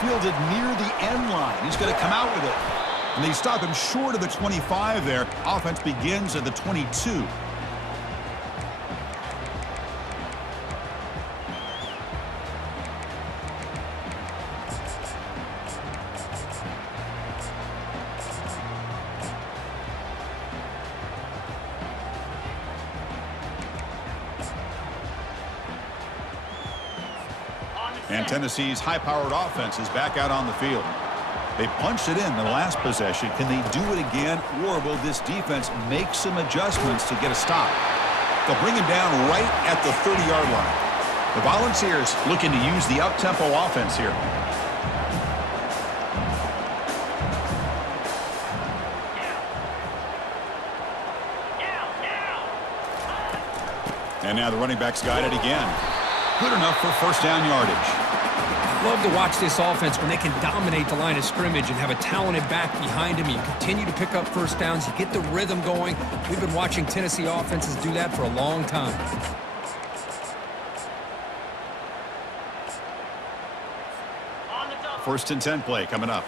fielded near the end line. He's going to come out with it. And they stop him short of the 25 there. Offense begins at the 22. And Tennessee's high-powered offense is back out on the field. They punched it in the last possession. Can they do it again, or will this defense make some adjustments to get a stop? They'll bring him down right at the 30-yard line. The Volunteers looking to use the up-tempo offense here. And now the running back's got it again. Good enough for first down yardage. Love to watch this offense when they can dominate the line of scrimmage and have a talented back behind him. You continue to pick up first downs. You get the rhythm going. We've been watching Tennessee offenses do that for a long time. First and 10 play coming up.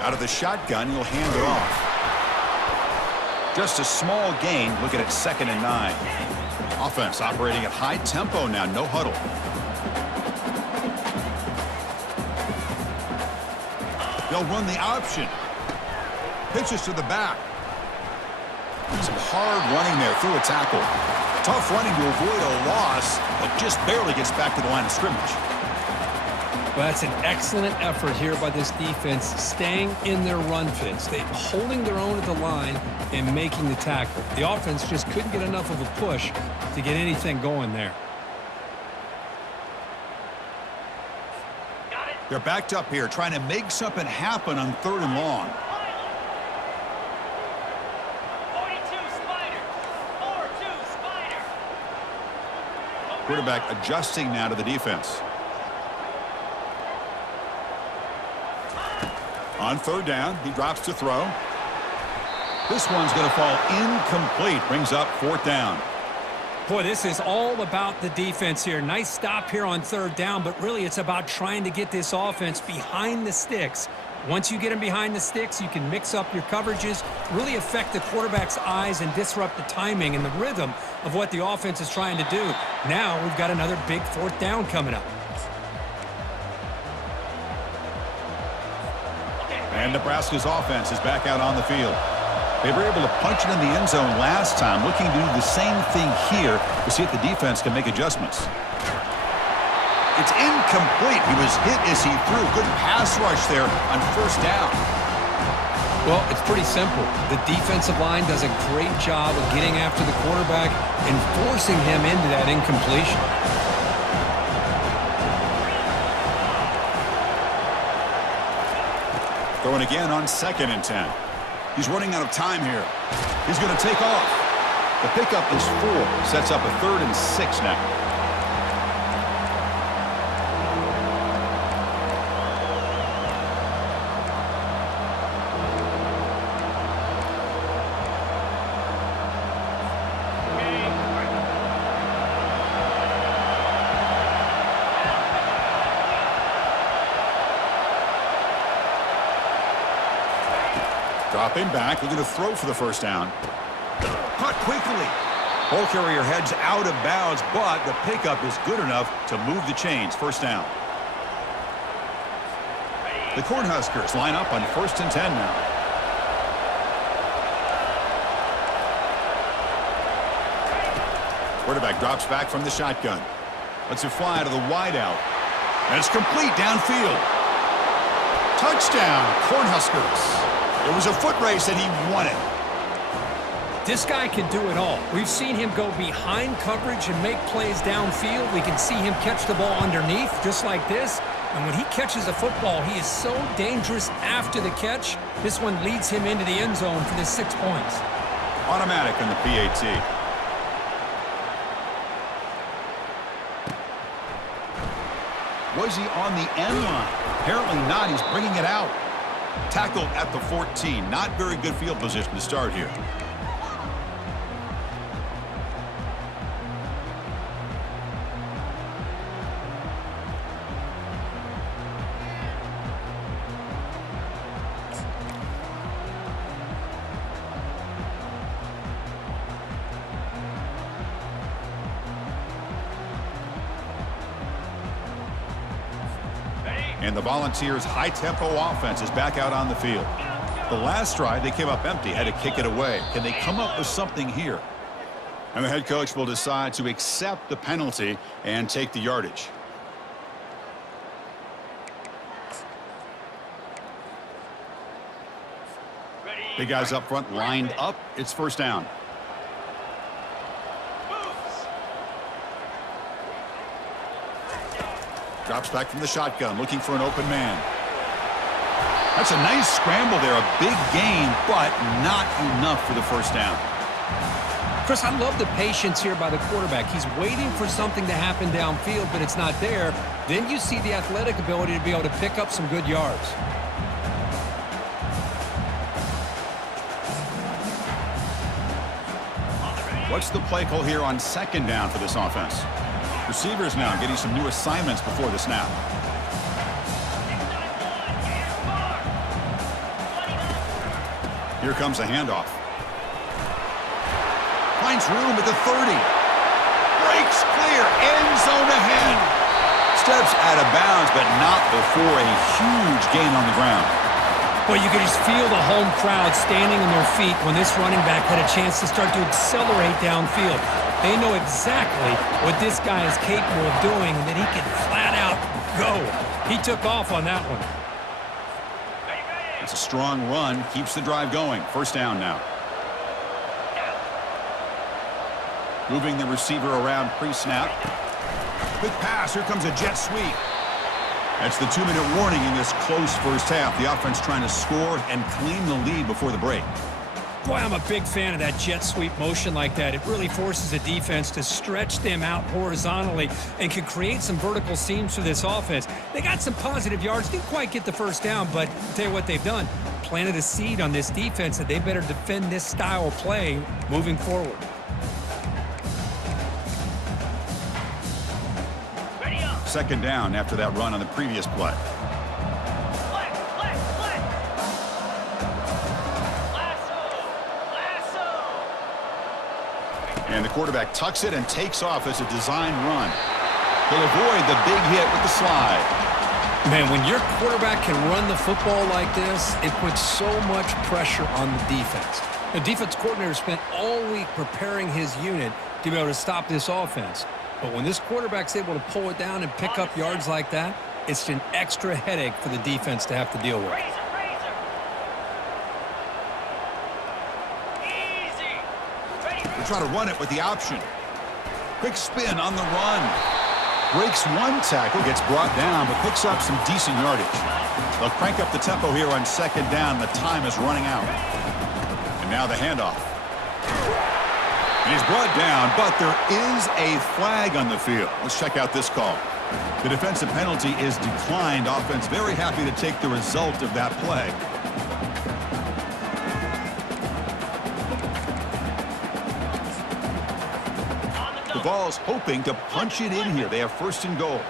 Out of the shotgun, he'll hand it off. Just a small gain. Looking at 2nd and 9. Offense operating at high tempo now. No huddle. They'll run the option. Pitches to the back. Some hard running there through a tackle. Tough running to avoid a loss, but just barely gets back to the line of scrimmage. Well, that's an excellent effort here by this defense, staying in their run fits. They're holding their own at the line and making the tackle. The offense just couldn't get enough of a push to get anything going there. They're backed up here, trying to make something happen on 3rd and long. Quarterback adjusting now to the defense. On 3rd down, he drops to throw. This one's going to fall incomplete. Brings up 4th down. Boy, this is all about the defense here. Nice stop here on 3rd down, but really it's about trying to get this offense behind the sticks. Once you get them behind the sticks, you can mix up your coverages, really affect the quarterback's eyes and disrupt the timing and the rhythm of what the offense is trying to do. Now we've got another big 4th down coming up. And Nebraska's offense is back out on the field. They were able to punch it in the end zone last time, looking to do the same thing here to see if the defense can make adjustments. It's incomplete. He was hit as he threw. Good pass rush there on 1st down. Well, it's pretty simple. The defensive line does a great job of getting after the quarterback and forcing him into that incompletion. Going again on 2nd and 10. He's running out of time here. He's going to take off. The pickup is 4. Sets up a 3rd and 6 now. Dropping back, looking to throw for the 1st down. Caught quickly. Ball carrier heads out of bounds, but the pickup is good enough to move the chains. 1st down. The Cornhuskers line up on 1st and 10 now. Quarterback drops back from the shotgun. Lets it fly to the wideout. And it's complete downfield. Touchdown, Cornhuskers. It was a foot race and he won it. This guy can do it all. We've seen him go behind coverage and make plays downfield. We can see him catch the ball underneath just like this. And when he catches a football, he is so dangerous after the catch. This one leads him into the end zone for the 6 points. Automatic in the PAT. Was he on the end line? Apparently not. He's bringing it out. Tackle at the 14. Not very good field position to start here. And the Volunteers' high-tempo offense is back out on the field. The last drive, they came up empty, had to kick it away. Can they come up with something here? And the head coach will decide to accept the penalty and take the yardage. The guys up front lined up. It's first down. Drops back from the shotgun, looking for an open man. That's a nice scramble there, a big gain, but not enough for the first down. Chris, I love the patience here by the quarterback. He's waiting for something to happen downfield, but it's not there. Then you see the athletic ability to be able to pick up some good yards. What's the play call here on second down for this offense? Receivers now getting some new assignments before the snap. Here comes a handoff. Finds room at the 30. Breaks clear. End zone ahead. Steps out of bounds, but not before a huge gain on the ground. Well, you could just feel the home crowd standing on their feet when this running back had a chance to start to accelerate downfield. They know exactly what this guy is capable of doing and that he can flat out go. He took off on that one. It's a strong run. Keeps the drive going. First down now. Moving the receiver around pre-snap. Quick pass. Here comes a jet sweep. That's the 2-minute warning in this close first half. The offense trying to score and claim the lead before the break. Boy, I'm a big fan of that jet sweep motion like that. It really forces a defense to stretch them out horizontally and can create some vertical seams for this offense. They got some positive yards, didn't quite get the first down, but I'll tell you what they've done. Planted a seed on this defense that they better defend this style of play moving forward. Second down after that run on the previous play. And the quarterback tucks it and takes off as a design run. He'll avoid the big hit with the slide. Man, when your quarterback can run the football like this, it puts so much pressure on the defense. The defense coordinator spent all week preparing his unit to be able to stop this offense. But when this quarterback's able to pull it down and pick up yards like that, it's an extra headache for the defense to have to deal with. They try to run it with the option. Quick spin on the run. Breaks one tackle, gets brought down, but picks up some decent yardage. They'll crank up the tempo here on second down. The time is running out. And now the handoff. He's brought down, but there is a flag on the field. Let's check out this call. The defensive penalty is declined. Offense very happy to take the result of that play. The Vols hoping to punch it in here. They have first and goal.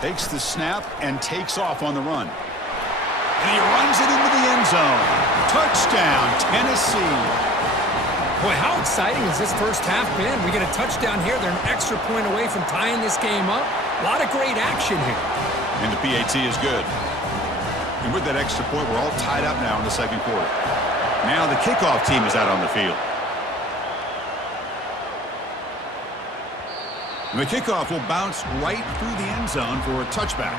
Takes the snap and takes off on the run. And he runs it into the end zone. Touchdown, Tennessee. Boy, how exciting has this first half been? We get a touchdown here. They're an extra point away from tying this game up. A lot of great action here. And the PAT is good. And with that extra point, we're all tied up now in the second quarter. Now the kickoff team is out on the field. And the kickoff will bounce right through the end zone for a touchback.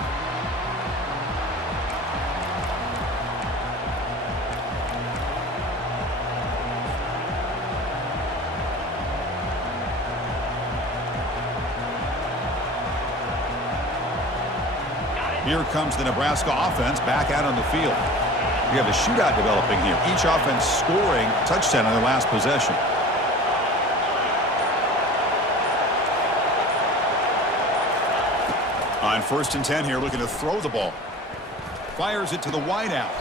Here comes the Nebraska offense back out on the field. We have a shootout developing here. Each offense scoring a touchdown on their last possession. On 1st and 10 here, looking to throw the ball. Fires it to the wideout.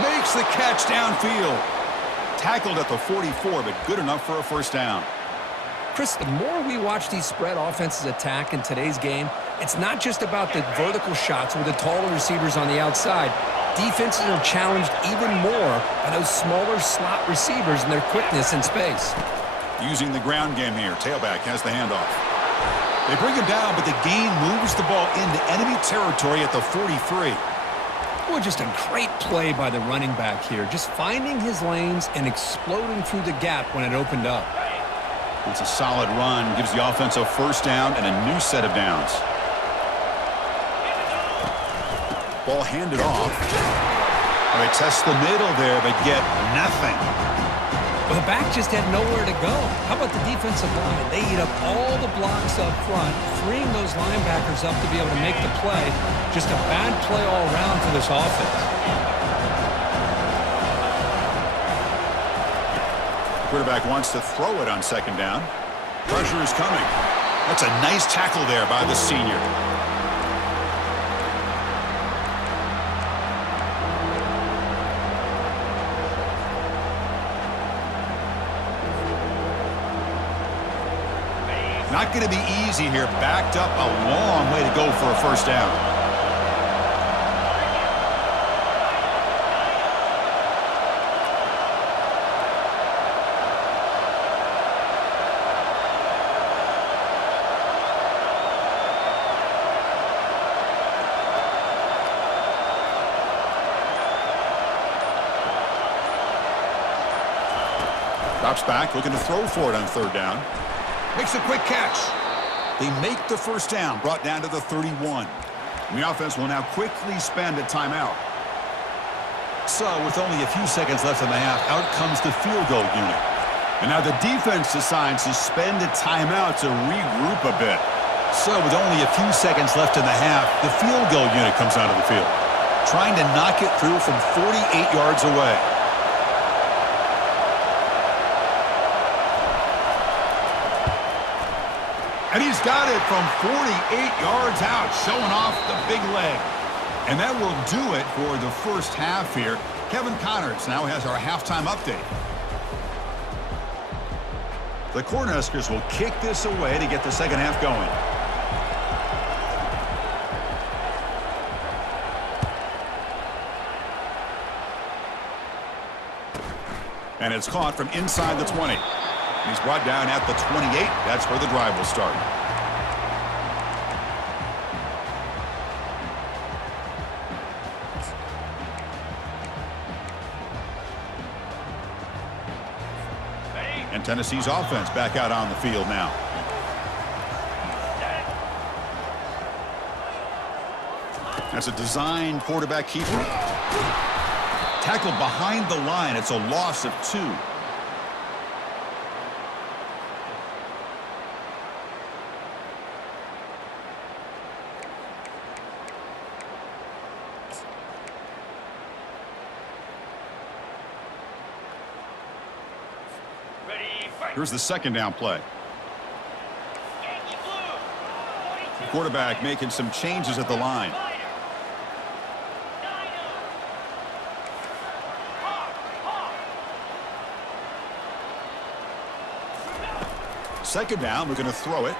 Makes the catch downfield. Tackled at the 44, but good enough for a first down. Chris, the more we watch these spread offenses attack in today's game, it's not just about the vertical shots with the taller receivers on the outside. Defenses are challenged even more by those smaller slot receivers and their quickness in space. Using the ground game here. Tailback has the handoff. They bring him down, but the gain moves the ball into enemy territory at the 43. Well, just a great play by the running back here. Just finding his lanes and exploding through the gap when it opened up. It's a solid run. Gives the offense a first down and a new set of downs. Ball handed off. All right, test the middle there, but get nothing. Well, the back just had nowhere to go. How about the defensive line? They eat up all the blocks up front, freeing those linebackers up to be able to make the play. Just a bad play all around for this offense. Quarterback wants to throw it on 2nd down. Pressure is coming. That's a nice tackle there by the senior. Not going to be easy here. Backed up a long way to go for a first down. Drops back, looking to throw for it on 3rd down. Makes a quick catch. They make the first down, brought down to the 31. And the offense will now quickly spend a timeout. So, with only a few seconds left in the half, out comes the field goal unit. And now the defense decides to spend a timeout to regroup a bit. So, with only a few seconds left in the half, the field goal unit comes out of the field, trying to knock it through from 48 yards away. And he's got it from 48 yards out, showing off the big leg. And that will do it for the first half here. Kevin Connors now has our halftime update. The Cornhuskers will kick this away to get the second half going. And it's caught from inside the 20. He's brought down at the 28. That's where the drive will start. And Tennessee's offense back out on the field now. That's a design quarterback keeper. Tackled behind the line. It's a loss of 2. Here's the 2nd down play. The quarterback making some changes at the line. Second down, we're going to throw it.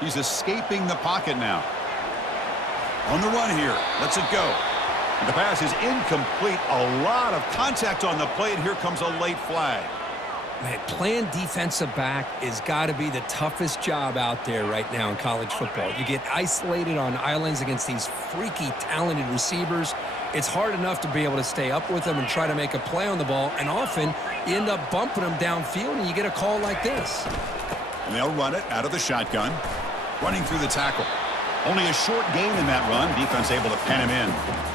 He's escaping the pocket now. On the run here. Lets it go. And the pass is incomplete. A lot of contact on the play, and here comes a late flag. Man, playing defensive back has got to be the toughest job out there right now in college football. You get isolated on islands against these freaky, talented receivers. It's hard enough to be able to stay up with them and try to make a play on the ball, and often you end up bumping them downfield, and you get a call like this. And they'll run it out of the shotgun, running through the tackle. Only a short gain in that run. Defense able to pen him in.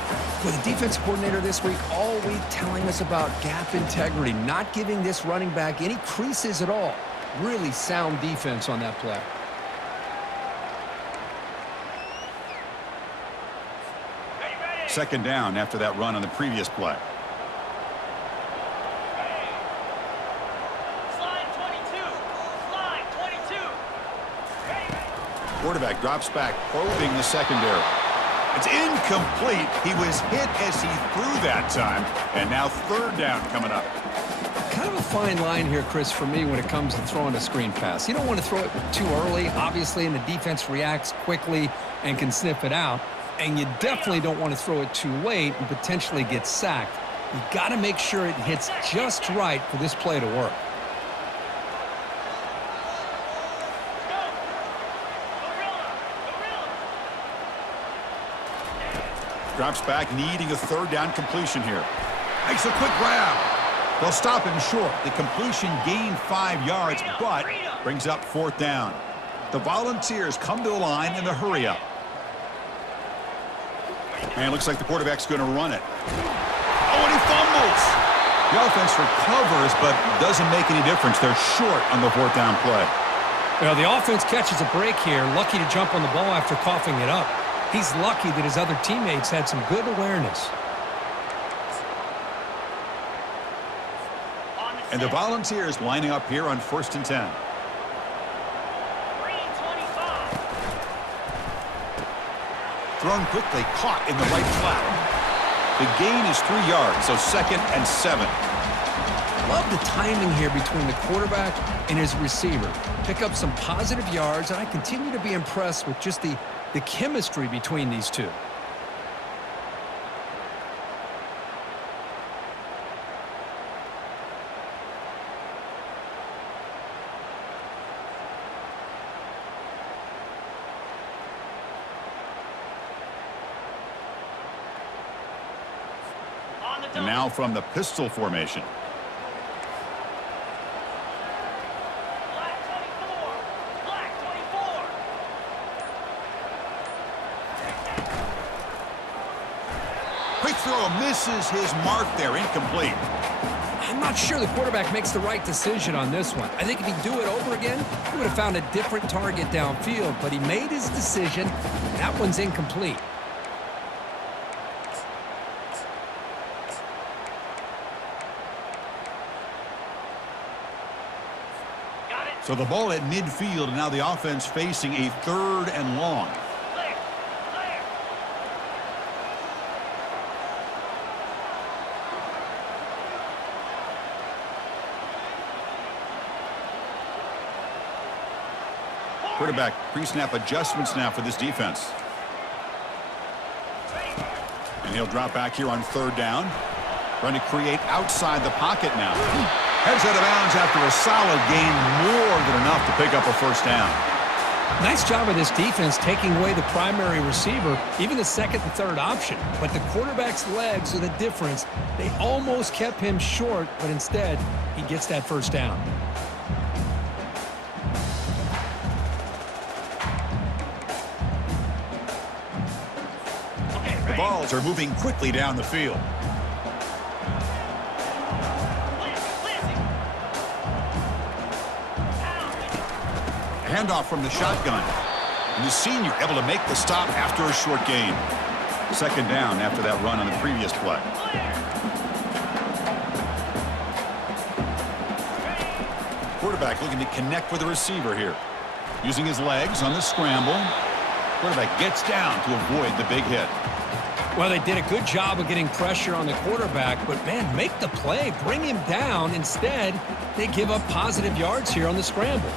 With the defense coordinator this week all week telling us about gap integrity, not giving this running back any creases at all. Really sound defense on that play. Second down after that run on the previous play. Quarterback drops back, probing the secondary. It's incomplete. He was hit as he threw that time. And now third down coming up. Kind of a fine line here, Chris, for me when it comes to throwing a screen pass. You don't want to throw it too early, obviously, and the defense reacts quickly and can sniff it out. And you definitely don't want to throw it too late and potentially get sacked. You got to make sure it hits just right for this play to work. Drops back, needing a third down completion here. Makes a quick grab. They'll stop him short. The completion gained 5 yards, but brings up fourth down. The Volunteers come to the line in the hurry up. And it looks like the quarterback's going to run it. Oh, and he fumbles. The offense recovers, but doesn't make any difference. They're short on the fourth down play. Well, the offense catches a break here, lucky to jump on the ball after coughing it up. He's lucky that his other teammates had some good awareness. And the Volunteers lining up here on 1st and 10. Thrown quickly, caught in the right flat. The gain is 3 yards, so 2nd and 7. Love the timing here between the quarterback and his receiver. Pick up some positive yards, and I continue to be impressed with just the chemistry between these two. And now from the pistol formation. Quick throw misses his mark there, incomplete. I'm not sure the quarterback makes the right decision on this one. I think if he'd do it over again, he would have found a different target downfield, but he made his decision. That one's incomplete. So the ball at midfield, and now the offense facing a 3rd and long. Quarterback pre-snap adjustments now for this defense. And he'll drop back here on 3rd down. Trying to create outside the pocket now. Heads out of bounds after a solid gain, more than enough to pick up a 1st down. Nice job of this defense taking away the primary receiver, even the 2nd and 3rd option. But the quarterback's legs are the difference. They almost kept him short, but instead, he gets that 1st down. The balls are moving quickly down the field. Handoff from the shotgun. And the senior able to make the stop after a short gain. 2nd down after that run on the previous play. Quarterback looking to connect with the receiver here. Using his legs on the scramble. Quarterback gets down to avoid the big hit. Well, they did a good job of getting pressure on the quarterback, but, man, make the play. Bring him down. Instead, they give up positive yards here on the scramble.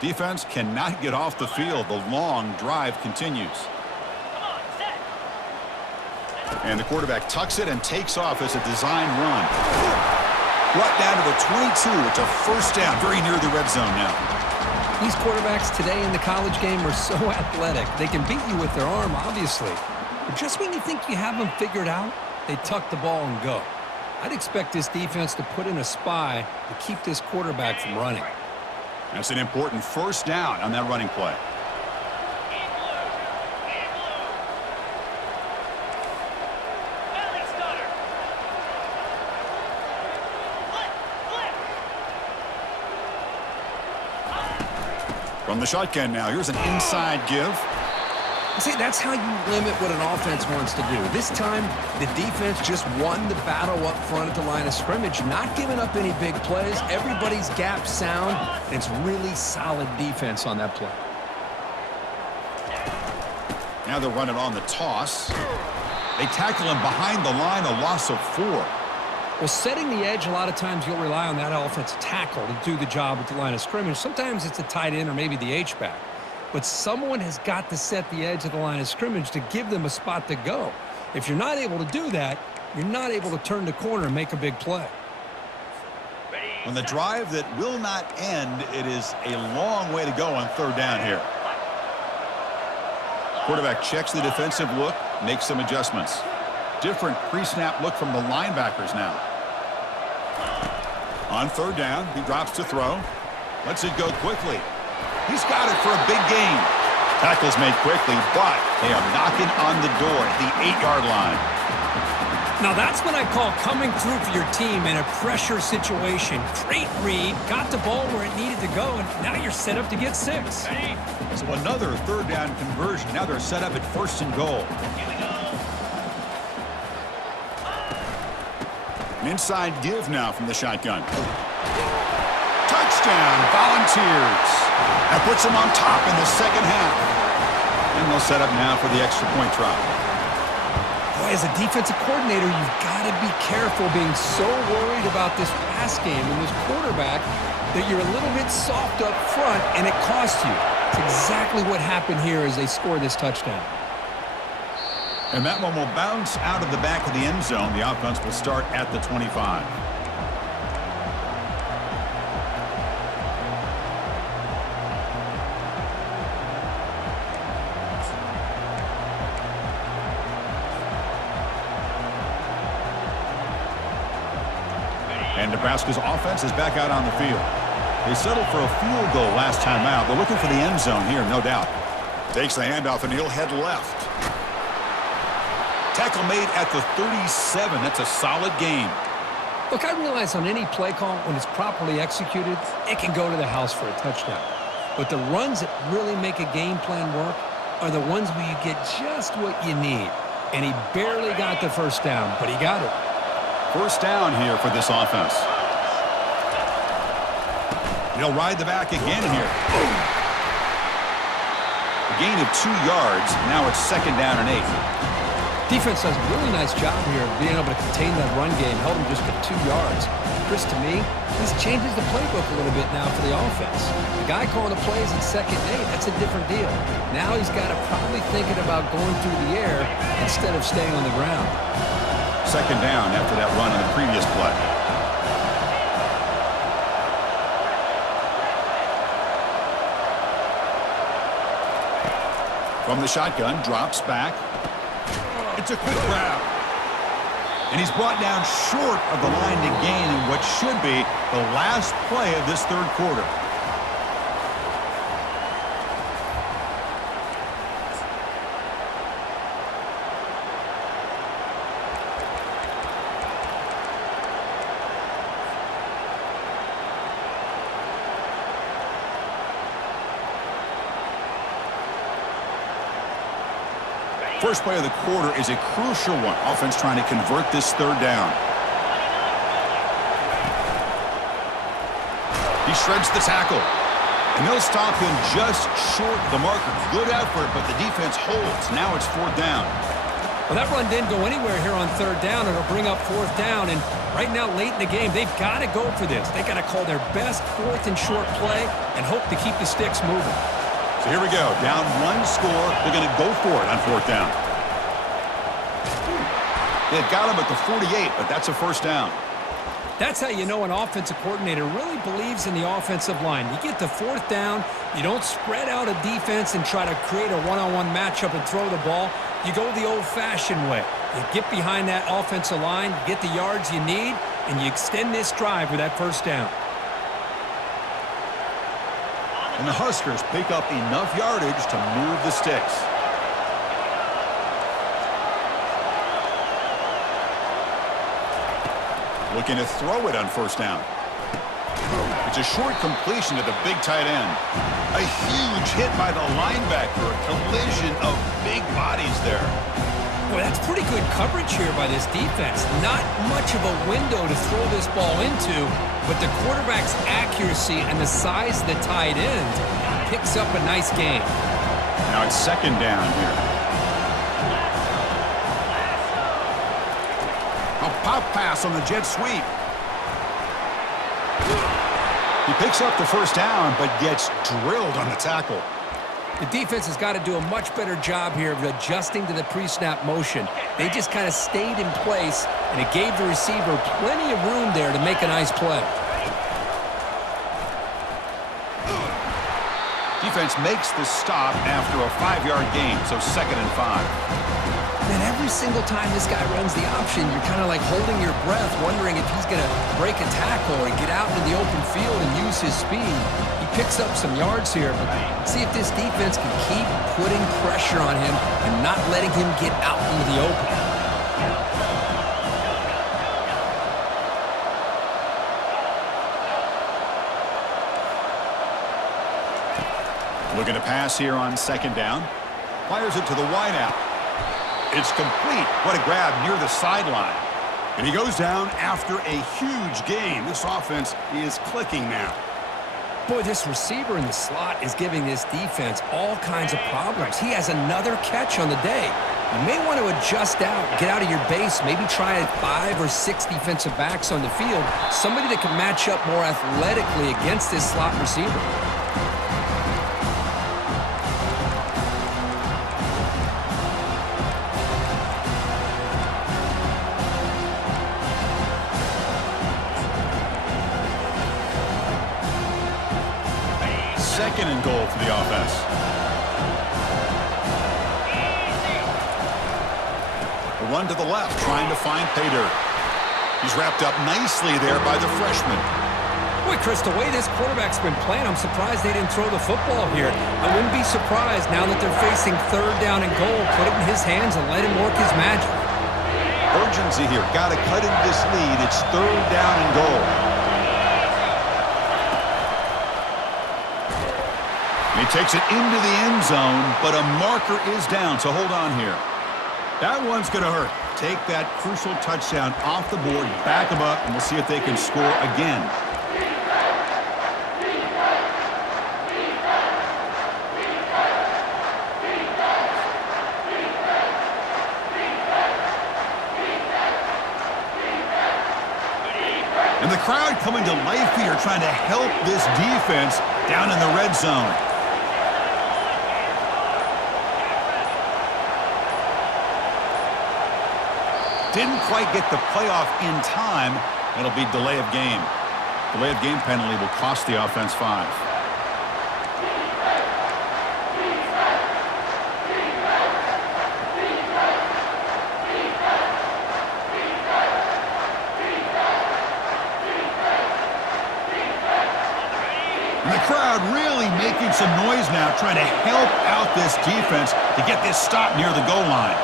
Defense cannot get off the field. The long drive continues. And the quarterback tucks it and takes off as a design run. Brought down to the 22. It's a 1st down, very near the red zone now. These quarterbacks today in the college game are so athletic. They can beat you with their arm, obviously. But just when you think you have them figured out, they tuck the ball and go. I'd expect this defense to put in a spy to keep this quarterback from running. That's an important 1st down on that running play. From the shotgun now, here's an inside give. See, that's how you limit what an offense wants to do. This time, the defense just won the battle up front at the line of scrimmage, not giving up any big plays. Everybody's gap sound. It's really solid defense on that play. Now they're running on the toss. They tackle him behind the line, a loss of 4. Well, setting the edge, a lot of times you'll rely on that offensive tackle to do the job at the line of scrimmage. Sometimes it's a tight end or maybe the H-back. But someone has got to set the edge of the line of scrimmage to give them a spot to go. If you're not able to do that, you're not able to turn the corner and make a big play. On the drive that will not end, it is a long way to go on 3rd down here. Quarterback checks the defensive look, makes some adjustments. Different pre-snap look from the linebackers now. On 3rd down, he drops to throw. Lets it go quickly. He's got it for a big gain. Tackle's made quickly, but they are knocking on the door at the 8-yard line. Now that's what I call coming through for your team in a pressure situation. Great read, got the ball where it needed to go, and now you're set up to get 6. So another 3rd down conversion. Now they're set up at 1st and goal. An inside give now from the shotgun. Touchdown, Volunteers. That puts them on top in the 2nd half. And they'll set up now for the extra point try. Boy, as a defensive coordinator, you've got to be careful being so worried about this pass game and this quarterback that you're a little bit soft up front and it costs you. It's exactly what happened here as they score this touchdown. And that one will bounce out of the back of the end zone. The offense will start at the 25. And Nebraska's offense is back out on the field. They settled for a field goal last time out. They're looking for the end zone here, no doubt. Takes the handoff, and he'll head left. Tackle made at the 37. That's a solid gain. Look, I realize on any play call, when it's properly executed, it can go to the house for a touchdown. But the runs that really make a game plan work are the ones where you get just what you need. And he barely got the 1st down, but he got it. 1st down here for this offense. He'll ride the back again here. A gain of 2 yards. Now it's 2nd down and 8. Defense does a really nice job here of being able to contain that run game, held him just to 2 yards. Chris, to me, this changes the playbook a little bit now for the offense. The guy calling the plays at 2nd and 8, that's a different deal. Now he's got to probably thinking about going through the air instead of staying on the ground. 2nd down after that run on the previous play. From the shotgun, drops back. It's a quick grab. And he's brought down short of the line to gain in what should be the last play of this 3rd quarter. First play of the quarter is a crucial one. Offense trying to convert this 3rd down. He shreds the tackle. And they'll stop him just short of the marker. Good effort, but the defense holds. Now it's 4th down. Well, that run didn't go anywhere here on 3rd down. It'll bring up 4th down. And right now, late in the game, they've got to go for this. They've got to call their best 4th and short play and hope to keep the sticks moving. So here we go. Down 1 score. They're going to go for it on 4th down. They've got him at the 48, but that's a 1st down. That's how you know an offensive coordinator really believes in the offensive line. You get to 4th down, you don't spread out a defense and try to create a one-on-one matchup and throw the ball. You go the old-fashioned way. You get behind that offensive line, you get the yards you need, and you extend this drive with that 1st down. And the Huskers pick up enough yardage to move the sticks. Looking to throw it on 1st down. It's a short completion to the big tight end. A huge hit by the linebacker. A collision of big bodies there. Boy, that's pretty good coverage here by this defense. Not much of a window to throw this ball into, but the quarterback's accuracy and the size of the tight end picks up a nice gain. Now it's second down here. A pop pass on the jet sweep. He picks up the first down, but gets drilled on the tackle. The defense has got to do a much better job here of adjusting to the pre-snap motion. They just kind of stayed in place, and it gave the receiver plenty of room there to make a nice play. Defense makes the stop after a 5-yard gain, so 2nd and 5. Man, every single time this guy runs the option, you're kind of like holding your breath, wondering if he's going to break a tackle or get out into the open field and use his speed. He picks up some yards here, but let's see if this defense can keep putting pressure on him and not letting him get out into the open. Looking to pass here on 2nd down. Fires it to the wideout. It's complete. What a grab near the sideline. And he goes down after a huge gain. This offense is clicking now. Boy, this receiver in the slot is giving this defense all kinds of problems. He has another catch on the day. You may want to adjust out, get out of your base, maybe try 5 or 6 defensive backs on the field, somebody that can match up more athletically against this slot receiver. Second and goal for the offense. The run to the left, trying to find pay dirt. He's wrapped up nicely there by the freshman. Boy, Chris, the way this quarterback's been playing, I'm surprised they didn't throw the football here. I wouldn't be surprised now that they're facing 3rd down and goal. Put it in his hands and let him work his magic. Urgency here. Got to cut into this lead. It's 3rd down and goal. He takes it into the end zone, but a marker is down, so hold on here. That one's going to hurt. Take that crucial touchdown off the board, back them up, and we'll see if they can score again. And the crowd coming to life here, trying to help this defense down in the red zone. Didn't quite get the playoff in time. It'll be delay of game. Delay of game penalty will cost the offense 5. And the crowd really making some noise now, trying to help out this defense to get this stop near the goal line.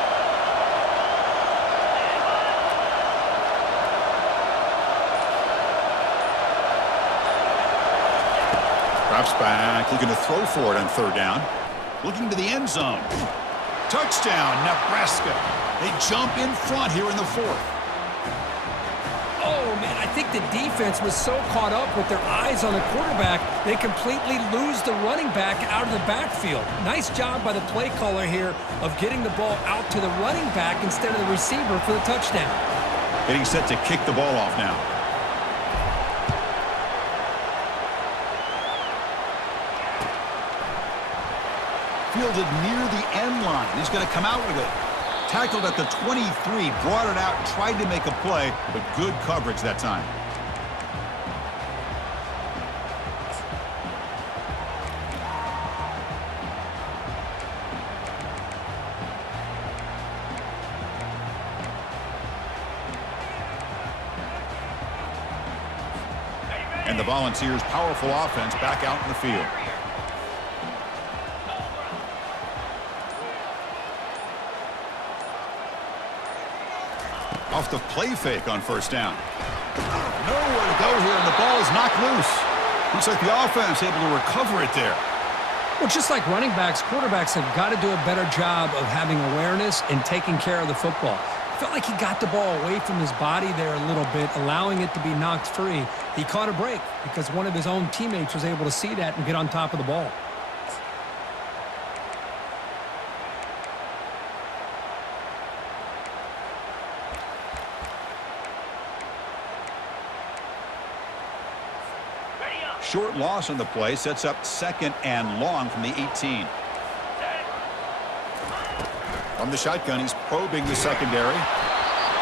Drops back, looking to throw for it on 3rd down. Looking to the end zone. Touchdown, Nebraska. They jump in front here in the 4th. Oh, man, I think the defense was so caught up with their eyes on the quarterback, they completely lose the running back out of the backfield. Nice job by the play caller here of getting the ball out to the running back instead of the receiver for the touchdown. Getting set to kick the ball off now. Fielded near the end line. He's going to come out with it. Tackled at the 23, brought it out, tried to make a play, but good coverage that time. And the Volunteers' powerful offense back out in the field. Off the play fake on 1st down. Nowhere to go here, and the ball is knocked loose. Looks like the offense able to recover it there. Well, just like running backs, quarterbacks have got to do a better job of having awareness and taking care of the football. Felt like he got the ball away from his body there a little bit, allowing it to be knocked free. He caught a break because one of his own teammates was able to see that and get on top of the ball. Short loss on the play sets up 2nd and long from the 18. From the shotgun, he's probing the secondary.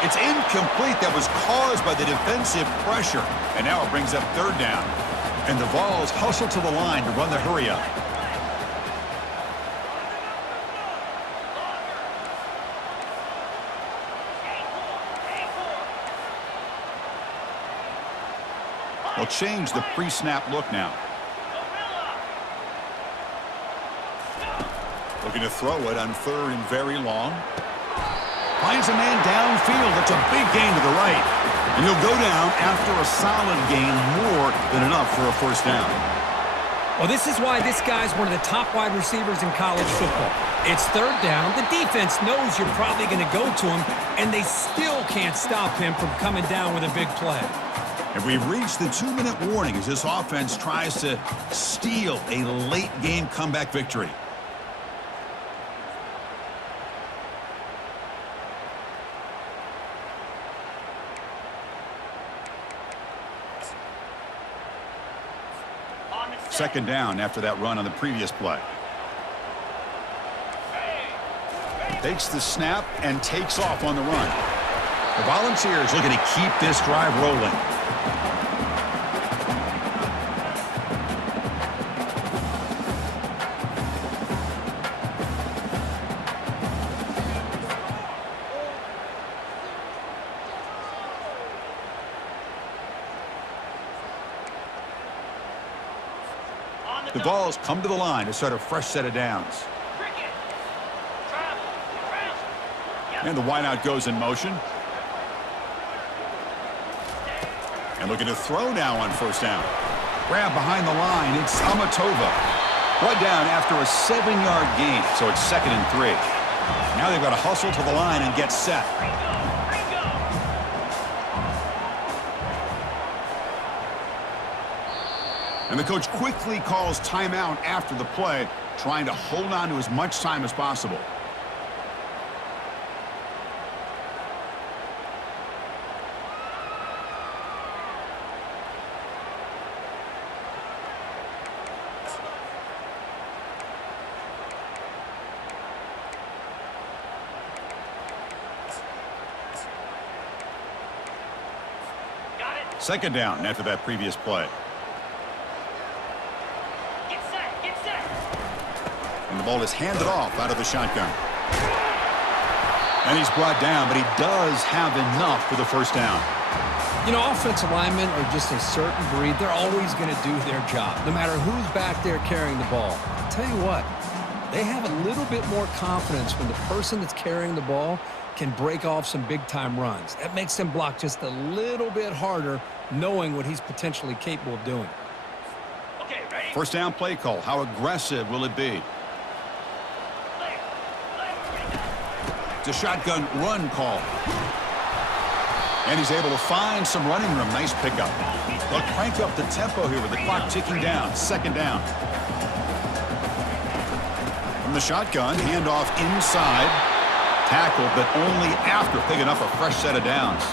It's incomplete. That was caused by the defensive pressure. And now it brings up 3rd down. And the Vols hustle to the line to run the hurry up. They'll change the pre-snap look now. Looking to throw it on 3rd and very long. Finds a man downfield. That's a big gain to the right. And he'll go down after a solid gain, more than enough for a 1st down. Well, this is why this guy's one of the top wide receivers in college football. It's 3rd down. The defense knows you're probably going to go to him, and they still can't stop him from coming down with a big play. And we've reached the 2-minute warning as this offense tries to steal a late-game comeback victory. Second down after that run on the previous play. Takes the snap and takes off on the run. The Volunteers looking to keep this drive rolling. The Vols come to the line to start a fresh set of downs. And the wideout goes in motion. And looking to throw now on 1st down. Grab behind the line. It's Amatova. Brought down after a 7-yard gain, so it's 2nd and 3. Now they've got to hustle to the line and get set. And the coach quickly calls timeout after the play, trying to hold on to as much time as possible. Second down after that previous play. And the ball is handed off out of the shotgun. And he's brought down, but he does have enough for the 1st down. You know, offensive linemen are just a certain breed. They're always going to do their job, no matter who's back there carrying the ball. I'll tell you what, they have a little bit more confidence when the person that's carrying the ball can break off some big-time runs. That makes them block just a little bit harder, knowing what he's potentially capable of doing. Okay, ready? 1st down play call. How aggressive will it be? It's a shotgun run call. And he's able to find some running room. Nice pickup. They'll crank up the tempo here with the clock ticking down. 2nd down. From the shotgun, handoff inside. Tackled, but only after picking up a fresh set of downs.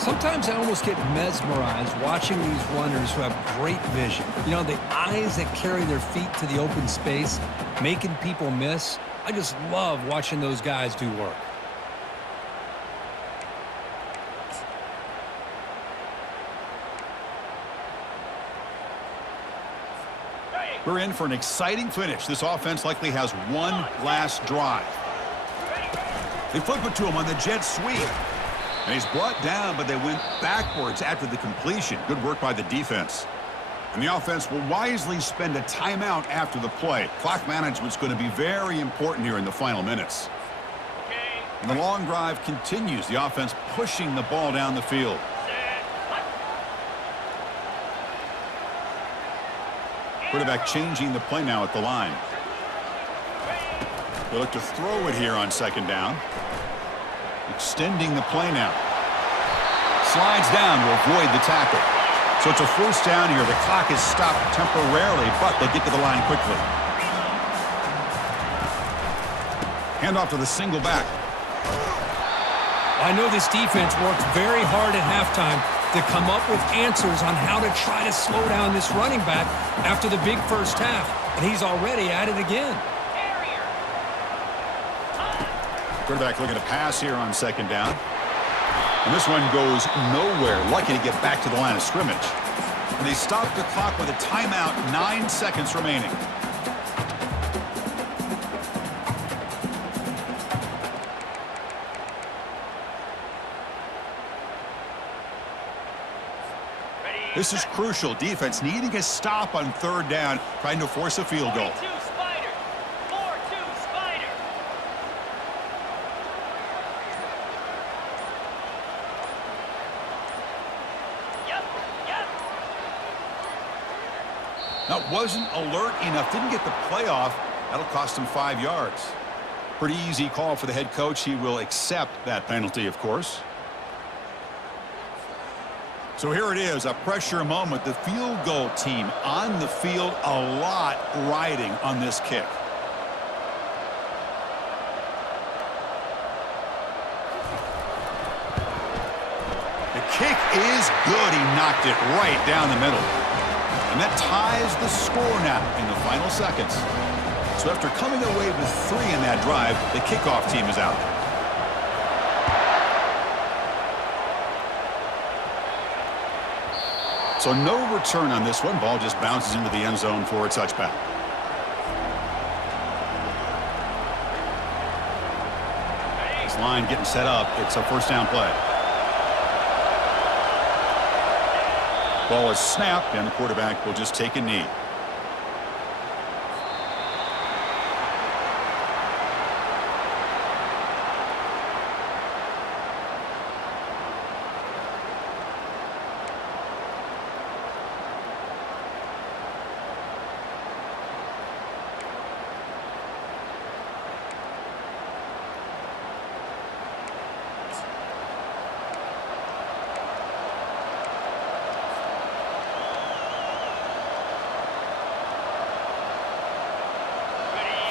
Sometimes I almost get mesmerized watching these runners who have great vision. You know, the eyes that carry their feet to the open space, making people miss. I just love watching those guys do work. We're in for an exciting finish. This offense likely has one last drive. They flip it to him on the jet sweep. And he's brought down, but they went backwards after the completion. Good work by the defense. And the offense will wisely spend a timeout after the play. Clock management's going to be very important here in the final minutes. And the long drive continues. The offense pushing the ball down the field. Quarterback changing the play now at the line. They look to throw it here on second down. Extending the play now. Slides down to avoid the tackle. So it's a first down here. The clock is stopped temporarily, but they get to the line quickly. Handoff to the single back. I know this defense worked very hard at halftime to come up with answers on how to try to slow down this running back after the big first half, and he's already at it again. Quarterback looking to pass here on second down. And this one goes nowhere. Lucky to get back to the line of scrimmage. And they stop the clock with a timeout, 9 seconds remaining. This is crucial. Defense needing a stop on third down, trying to force a field goal. That wasn't alert enough. Didn't get the play off. That'll cost him 5 yards. Pretty easy call for the head coach. He will accept that penalty, of course. So here it is, a pressure moment. The field goal team on the field, a lot riding on this kick. The kick is good. He knocked it right down the middle. And that ties the score now in the final seconds. So after coming away with 3 in that drive, the kickoff team is out. So no return on this one. Ball just bounces into the end zone for a touchback. This line getting set up. It's a first down play. Ball is snapped, and the quarterback will just take a knee.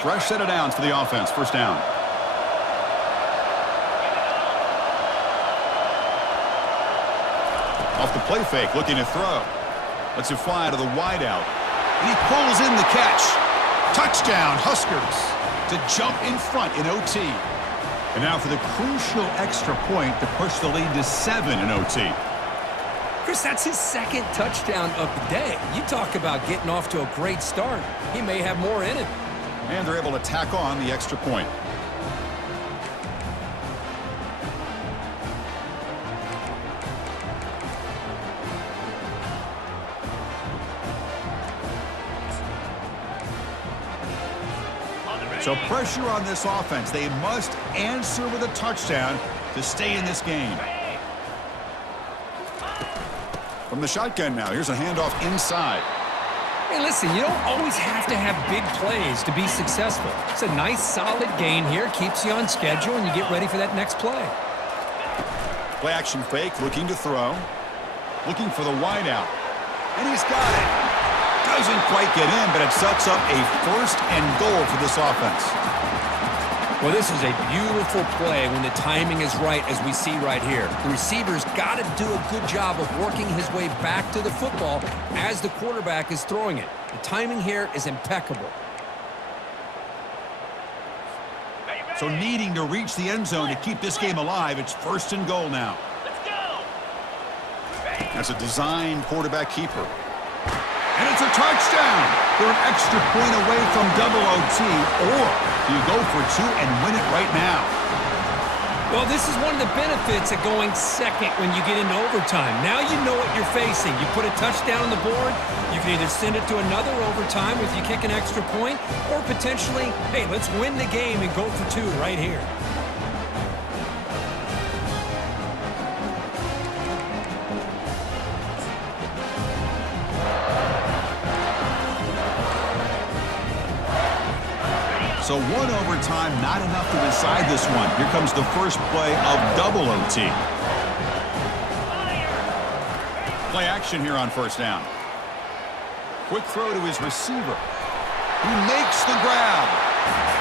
Fresh set of downs for the offense. First down. Off the play fake, looking to throw. Lets it fly to the wideout. And he pulls in the catch. Touchdown, Huskers, to jump in front in OT. And now for the crucial extra point to push the lead to 7 in OT. Chris, that's his second touchdown of the day. You talk about getting off to a great start. He may have more in it. And they're able to tack on the extra point. So pressure on this offense. They must answer with a touchdown to stay in this game. From the shotgun now, here's a handoff inside. Hey, listen, you don't always have to have big plays to be successful. It's a nice, solid gain here. Keeps you on schedule, and you get ready for that next play. Play action fake, looking to throw. Looking for the wideout. And he's got it. Doesn't quite get in, but it sets up a first and goal for this offense. Well, this is a beautiful play when the timing is right, as we see right here. The receiver's got to do a good job of working his way back to the football as the quarterback is throwing it. The timing here is impeccable. So needing to reach the end zone to keep this game alive, it's first and goal now. That's a design quarterback keeper. And it's a touchdown. They're an extra point away from double OT, or you go for 2 and win it right now. Well, this is one of the benefits of going second when you get into overtime. Now you know what you're facing. You put a touchdown on the board, you can either send it to another overtime if you kick an extra point, or potentially, hey, let's win the game and go for 2 right here. So one overtime, not enough to decide this one. Here comes the first play of double OT. Play action here on first down. Quick throw to his receiver. He makes the grab.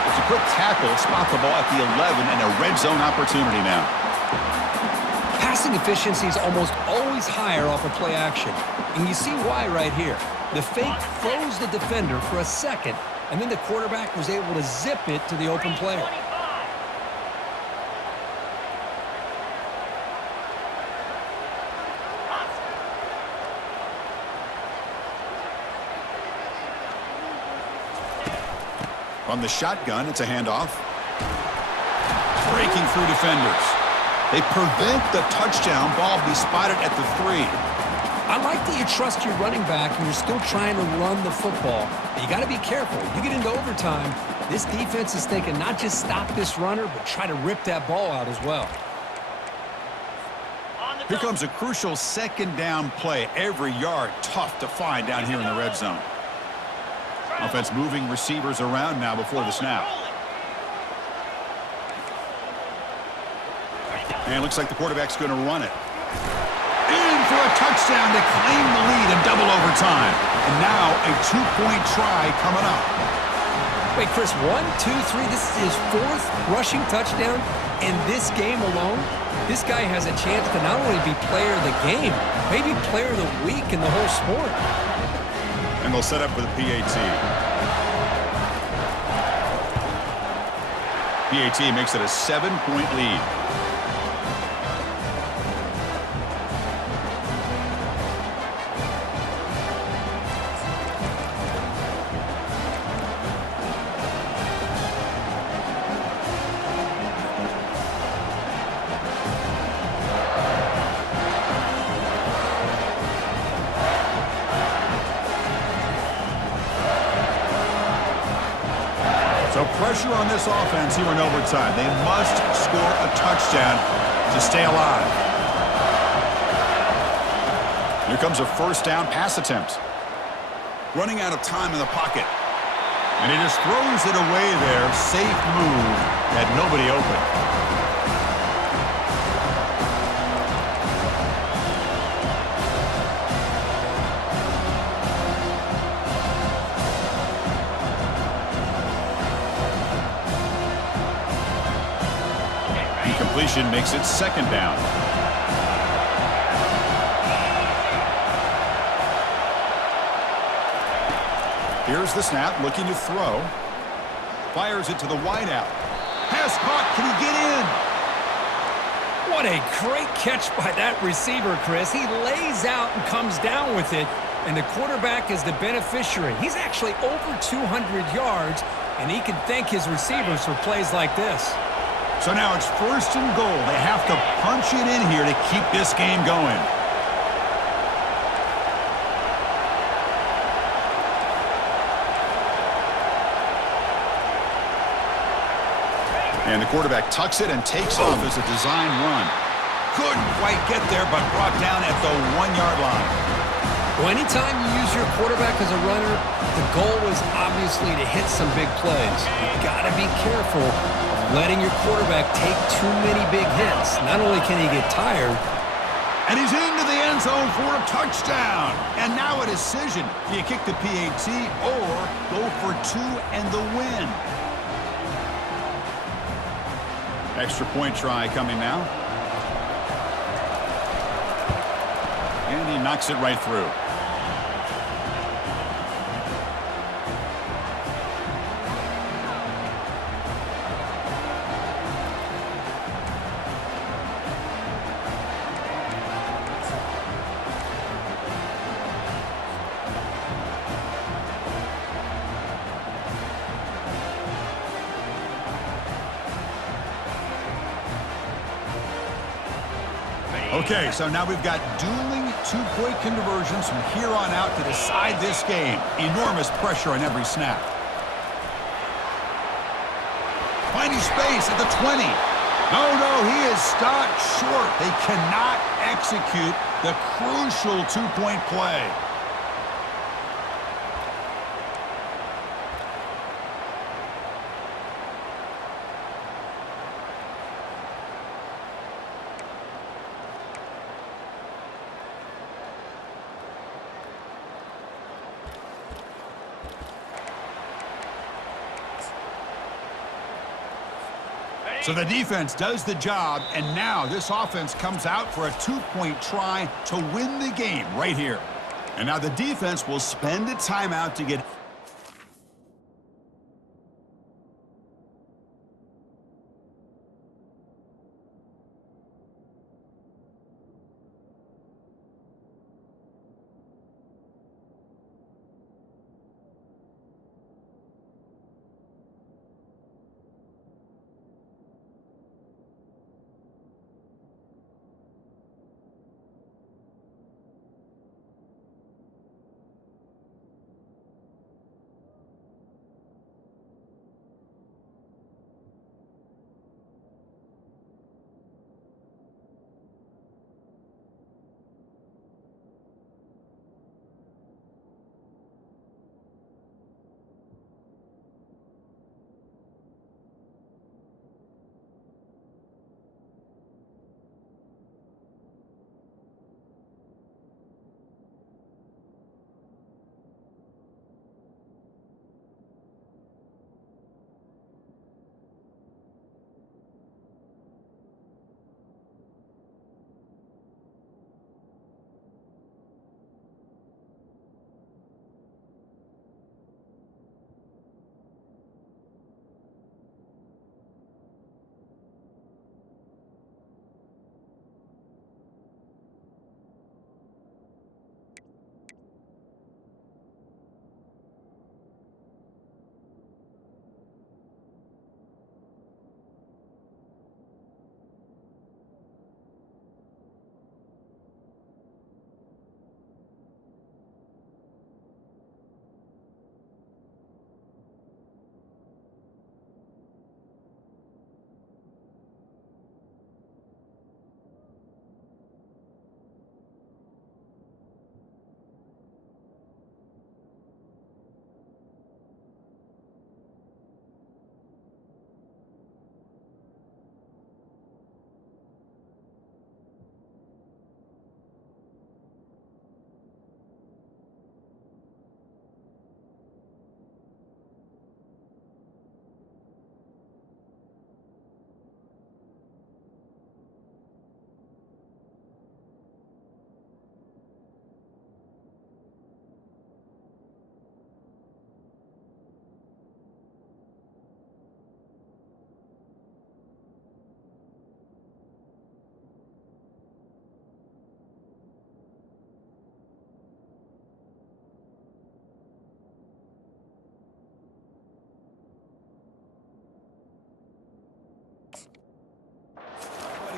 It's a quick tackle, spot the ball at the 11, and a red zone opportunity now. Passing efficiency is almost always higher off of play action. And you see why right here. The fake froze the defender for a second, and then the quarterback was able to zip it to the open player. From the shotgun, it's a handoff. Breaking through defenders. They prevent the touchdown. Ball be spotted at the 3. I like that you trust your running back and you're still trying to run the football. But you got to be careful. You get into overtime, this defense is thinking not just stop this runner, but try to rip that ball out as well. Here comes a crucial second down play. Every yard tough to find down here in the red zone. Offense moving receivers around now before the snap. And looks like the quarterback's going to run it. In for a touchdown to claim the lead in double overtime. And now a 2-point try coming up. Wait, Chris, 1, 2, 3. This is his 4th rushing touchdown in this game alone. This guy has a chance to not only be player of the game, maybe player of the week in the whole sport. And they'll set up for the PAT. PAT makes it a 7-point lead. So pressure on this offense here in overtime. They must score a touchdown to stay alive. Here comes a first down pass attempt. Running out of time in the pocket. And he just throws it away there. Safe move. Had nobody open. Completion makes it second down. Here's the snap, looking to throw. Fires it to the wideout. Pass caught. Can he get in? What a great catch by that receiver, Chris. He lays out and comes down with it, and the quarterback is the beneficiary. He's actually over 200 yards, and he can thank his receivers for plays like this. So now it's first and goal. They have to punch it in here to keep this game going. And the quarterback tucks it and takes off as a design run. Couldn't quite get there, but brought down at the 1-yard line. Well, anytime you use your quarterback as a runner, the goal is obviously to hit some big plays. You've got to be careful letting your quarterback take too many big hits. Not only can he get tired. And he's into the end zone for a touchdown. And now a decision. Do you kick the PAT or go for 2 and the win? Extra point try coming now. And he knocks it right through. Okay, so now we've got dueling two-point conversions from here on out to decide this game. Enormous pressure on every snap. Finding space at the 20. No, he is stopped short. They cannot execute the crucial two-point play. So the defense does the job, and now this offense comes out for a 2-point try to win the game right here. And now the defense will spend a timeout to get...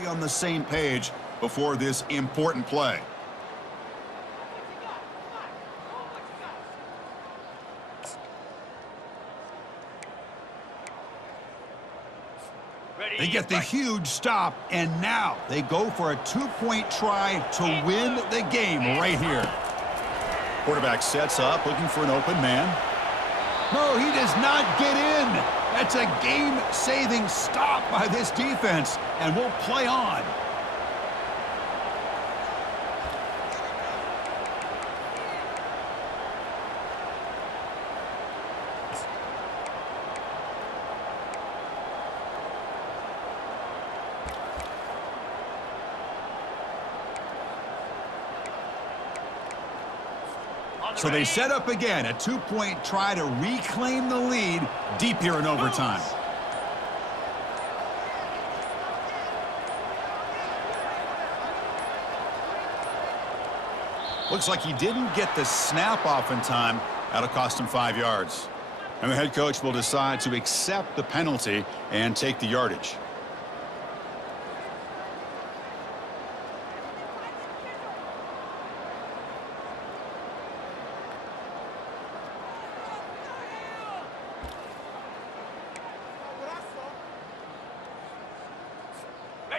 on the same page before this important play. They get the huge stop, and now they go for a 2-point try to win the game right here. Quarterback sets up, looking for an open man. No, he does not get in. That's a game-saving stop by this defense, and we'll play on. So they set up again, a 2-point try to reclaim the lead deep here in overtime. Looks like he didn't get the snap off in time. That'll cost him 5 yards. And the head coach will decide to accept the penalty and take the yardage.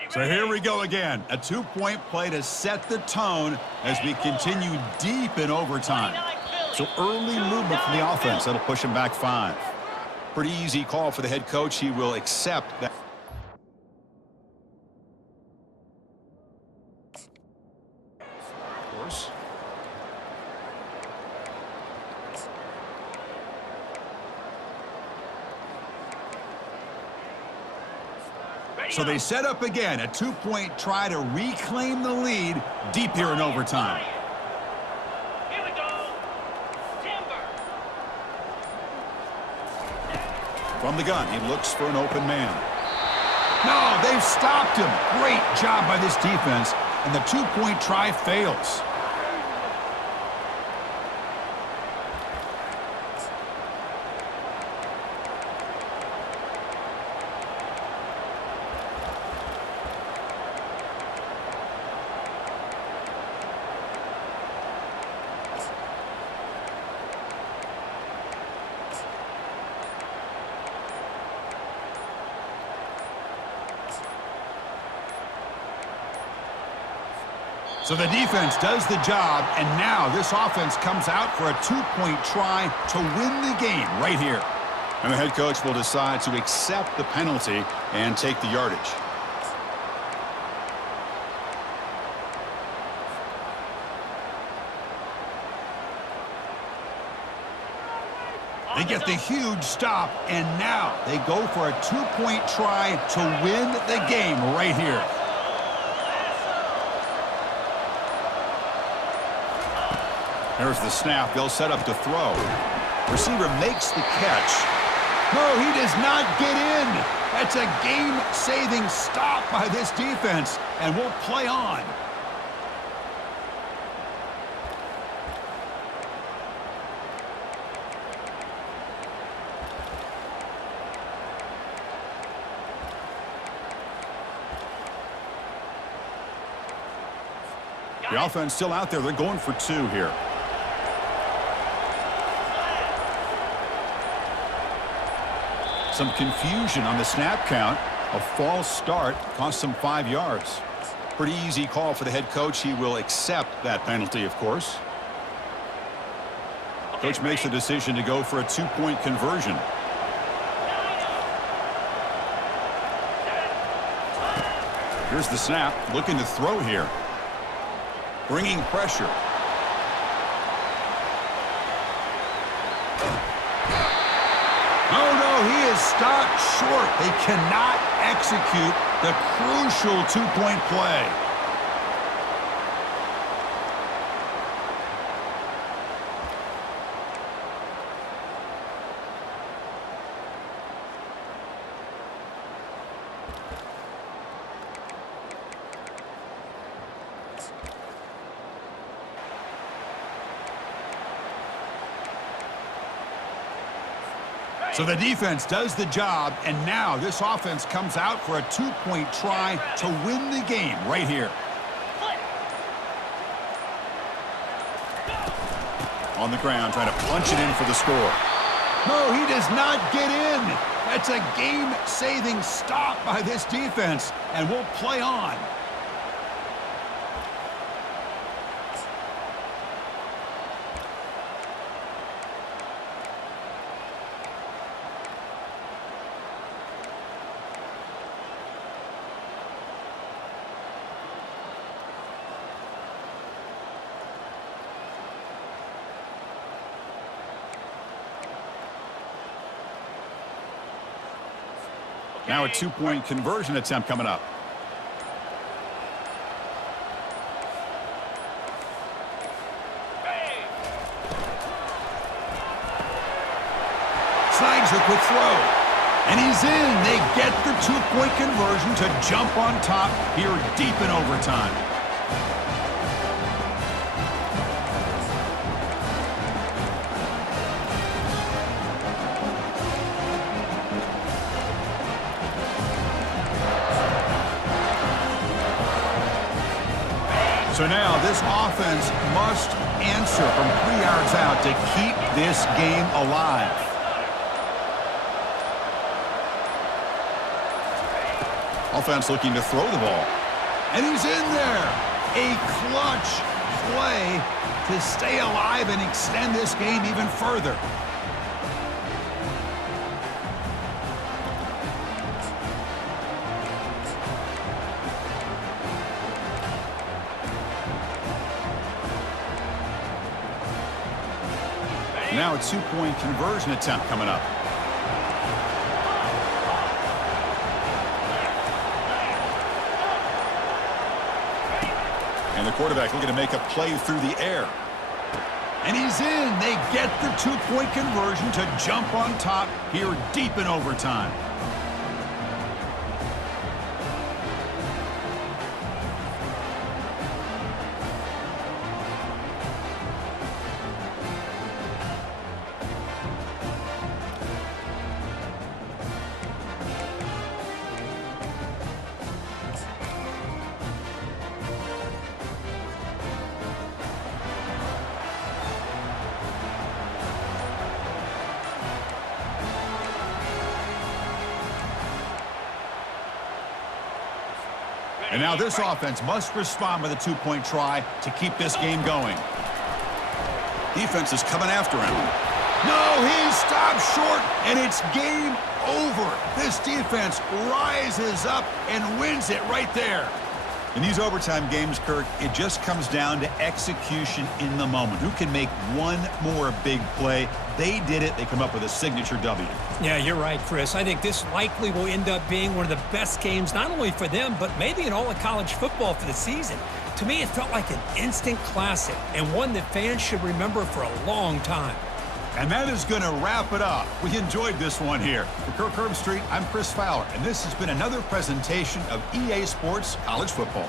So here we go again, a 2-point play to set the tone as we continue deep in overtime. So early movement from the offense, that'll push him back 5. Pretty easy call for the head coach. He will accept that. Of course. So they set up again, a 2-point try to reclaim the lead deep here in overtime. Here we go. Timber. From the gun, he looks for an open man. No, they've stopped him. Great job by this defense, and the 2-point try fails. So the defense does the job, and now this offense comes out for a 2-point try to win the game right here. And the head coach will decide to accept the penalty and take the yardage. They get the huge stop, and now they go for a 2-point try to win the game right here. There's the snap. They'll set up to throw. Receiver makes the catch. No, he does not get in. That's a game-saving stop by this defense, and we'll play on. The offense still out there. They're going for 2 here. Some confusion on the snap count. A false start cost them 5 yards. Pretty easy call for the head coach. He will accept that penalty, of course. Coach makes the decision to go for a 2-point conversion. Here's the snap. Looking to throw here. Bringing pressure. He is stopped short. They cannot execute the crucial 2-point play. So the defense does the job, and now this offense comes out for a 2-point try to win the game right here. On the ground, trying to punch it in for the score. No, he does not get in. That's a game-saving stop by this defense, and we'll play on. Now a 2-point conversion attempt coming up. Slides a quick throw. And he's in. They get the 2-point conversion to jump on top here deep in overtime. So now this offense must answer from 3 yards out to keep this game alive. Offense looking to throw the ball. And he's in there. A clutch play to stay alive and extend this game even further. Now a 2-point conversion attempt coming up. And the quarterback looking to make a play through the air. And he's in. They get the two-point conversion to jump on top here deep in overtime. And now this offense must respond with a two-point try to keep this game going. Defense is coming after him. No, he stopped short, and it's game over. This defense rises up and wins it right there. In these overtime games, Kirk, it just comes down to execution in the moment. Who can make one more big play? They did it. They come up with a signature W. Yeah, you're right, Chris. I think this likely will end up being one of the best games, not only for them, but maybe in all of college football for the season. To me, it felt like an instant classic and one that fans should remember for a long time. And that is going to wrap it up. We enjoyed this one here. For Kirk Herbstreit, I'm Chris Fowler, and this has been another presentation of EA Sports College Football.